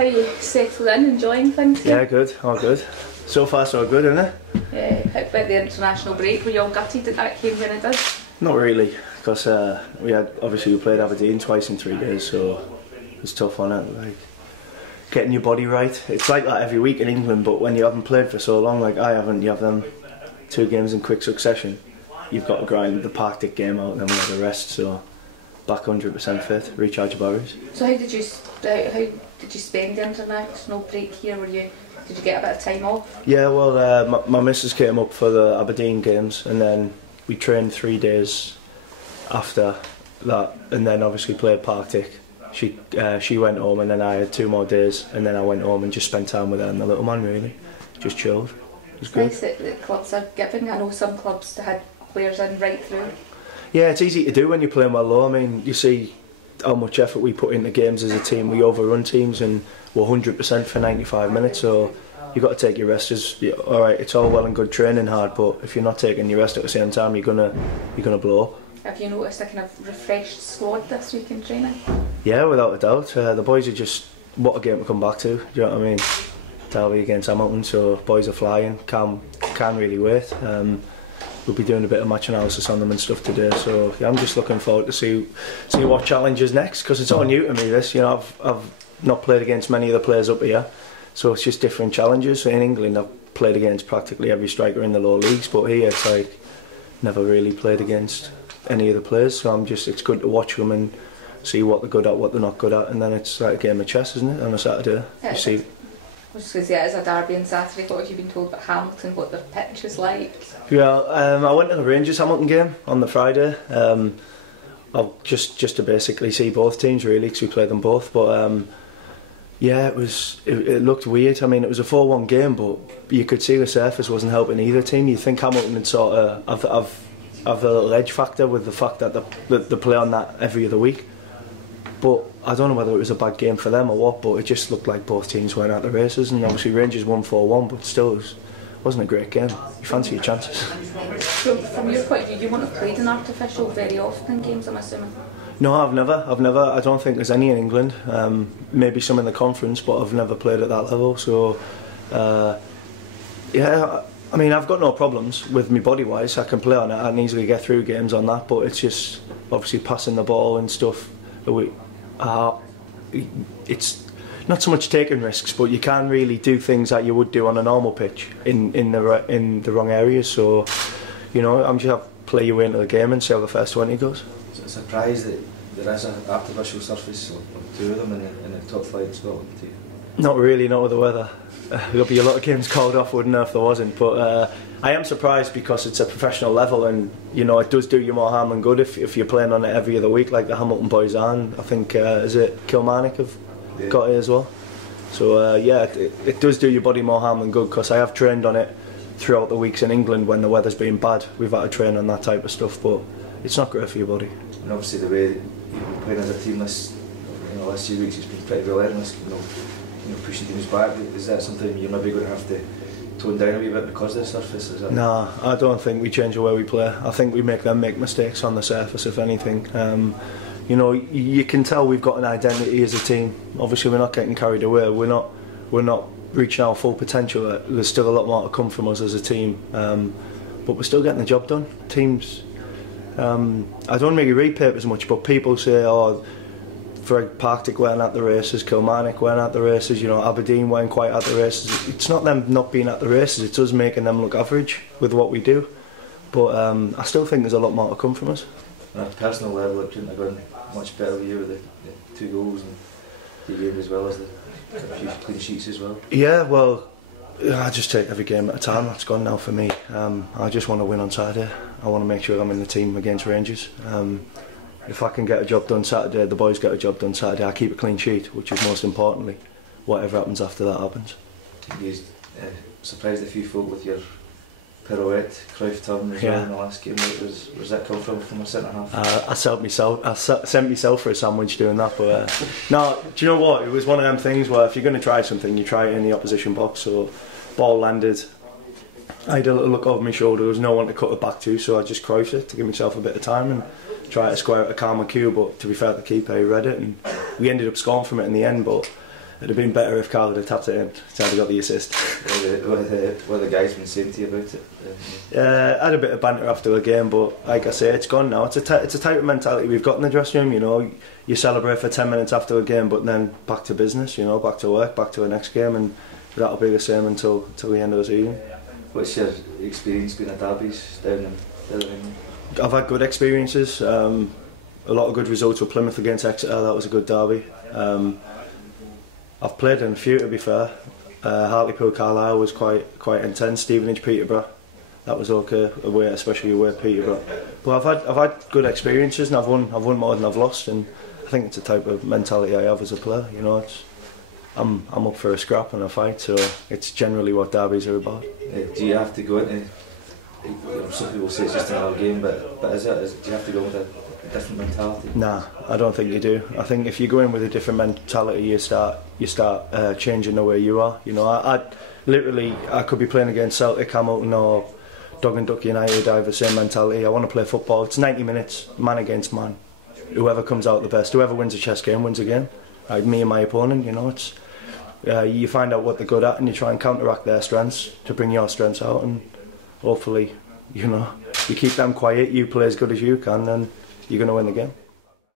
How you settled in, enjoying things here? Yeah, good, all good. So far so good, isn't it? Yeah, how about the international break? Were you all gutted that that came when it did? Not really, because we played Aberdeen twice in 3 days, so it's tough on it. Like getting your body right. It's like that every week in England, but when you haven't played for so long, like I haven't, you have them 2 games in quick succession. You've got to grind the Partick game out, and then we have the rest. So back 100% fit, recharge your batteries. So how did you spend the international break here? Did you get a bit of time off? Yeah, well, my missus came up for the Aberdeen games, and then we trained 3 days after that, and then obviously played Partick. She went home, and then I had 2 more days, and then I went home and just spent time with her and the little man. Really, just chilled. It was good. Nice that the clubs are giving. I know some clubs had players in right through. Yeah, it's easy to do when you're playing well low. I mean, you see how much effort we put into games as a team. We overrun teams and we're 100% for 95 minutes, so you've got to take your rest. Alright, it's all well and good training hard, but if you're not taking your rest at the same time, you're gonna blow up. Have you noticed a kind of refreshed squad this week in training? Yeah, without a doubt. The boys are just, what a game to come back to, do you know what I mean? Derby against Hamilton, so boys are flying, can't really wait. We'll be doing a bit of match analysis on them and stuff today, so yeah, I'm just looking forward to see what challenges next, because it's all new to me this, you know, I've not played against many of the players up here, so it's just different challenges. So in England I've played against practically every striker in the lower leagues, but here it's like never really played against any of the players, so it's good to watch them and see what they're good at, what they're not good at, and then it's like a game of chess, isn't it, on a Saturday? Yeah, you see. I was just going to say, it is a derby on Saturday. What have you been told about Hamilton, what their pitch is like? Yeah, I went to the Rangers Hamilton game on the Friday. Just to basically see both teams really, because we played them both. But yeah, it looked weird. I mean, it was a 4-1 game, but you could see the surface wasn't helping either team. You think Hamilton would sort of have a little edge factor with the fact that they play on that every other week. But I don't know whether it was a bad game for them or what, but it just looked like both teams went out the races, and obviously Rangers won 4-1, but still it wasn't a great game. You fancy your chances. So from your point of view, you wouldn't have played an artificial very often in games, I'm assuming? No, I've never. I don't think there's any in England. Maybe some in the conference, but I've never played at that level. So yeah, I mean, I've got no problems with me body-wise. I can play on it. I can easily get through games on that, but it's just obviously passing the ball and stuff. It's not so much taking risks, but you can't really do things that you would do on a normal pitch in the wrong areas. So, you know, I'm just have to play your way into the game and see how the first 20 goes. Is it a surprise that there is an artificial surface, or 2 of them in the top 5 in Scotland? Not really, not with the weather. There'll be a lot of games called off, wouldn't there, if there wasn't. But I am surprised because it's a professional level, and you know it does do you more harm than good if you're playing on it every other week like the Hamilton boys are. And I think is it Kilmarnock have got it as well. So yeah, it does do your body more harm than good, because I have trained on it throughout the weeks in England when the weather's been bad. We've had to train on that type of stuff, but it's not great for your body. And obviously the way you've been playing as a team last few weeks, it's been pretty relentless. You know, pushing teams back. Is that something you're maybe going to have to tone down a wee bit because of the surface? No, I don't think we change the way we play. I think we make them make mistakes on the surface, if anything. You know, you can tell we've got an identity as a team. Obviously, we're not getting carried away. We're not reaching our full potential. There's still a lot more to come from us as a team, but we're still getting the job done. Teams, I don't really read papers much, but people say, oh, Partick weren't at the races, Kilmarnock weren't at the races, you know, Aberdeen weren't quite at the races. It's not them not being at the races, it's us making them look average with what we do. But I still think there's a lot more to come from us. On a personal level, it couldn't have gone much better with you with the 2 goals and the game, as well as a few clean sheets as well. Yeah, well, I just take every game at a time. That's gone now for me. I just want to win on Saturday. I want to make sure I'm in the team against Rangers. If I can get a job done Saturday, the boys get a job done Saturday, I keep a clean sheet, which is most importantly. Whatever happens after that happens. You surprised a few folk with your pirouette, Cruyff turn as well in the last game. Where's that come from a centre half? I sent myself for a sandwich doing that, but no, do you know what? It was one of them things where if you're going to try something, you try it in the opposition box. So ball landed, I had a little look over my shoulder, there was no one to cut it back to, so I just Cruyffed it to give myself a bit of time and try to square it a calmer cue. But to be fair to the keeper, he read it and we ended up scoring from it in the end. But It'd have been better if Carl had tapped it in. So I'd have got the assist. What the guys been saying to you about it? I had a bit of banter after the game, but like I say, it's gone now. It's a type of mentality we've got in the dressing room. You know, you celebrate for 10 minutes after a game, but then back to business. You know, back to work, back to the next game, and that'll be the same until the end of the season. What's your experience being at derbies down in? I've had good experiences. A lot of good results with Plymouth against Exeter. That was a good derby. I've played in a few, to be fair. Hartley, Carlisle was quite intense. Stevenage, Peterborough, that was okay away, especially away at Peterborough. But I've had good experiences, and I've won more than I've lost, and I think it's a type of mentality I have as a player. You know, I'm up for a scrap and a fight, so it's generally what derbies are about. Do you have to go into? Some people say it's just another game, but do you have to go with a different mentality? Nah, I don't think you do. I think if you go in with a different mentality, you start changing the way you are. You know, I could be playing against Celtic, Hamilton, or Dog and Duck United. I have the same mentality. I want to play football. It's 90 minutes, man against man. Whoever comes out the best, whoever wins a chess game wins a game. Like me and my opponent, you know, it's you find out what they're good at, and you try and counteract their strengths to bring your strengths out, and hopefully, you know, you keep them quiet, you play as good as you can, and you're going to win the game.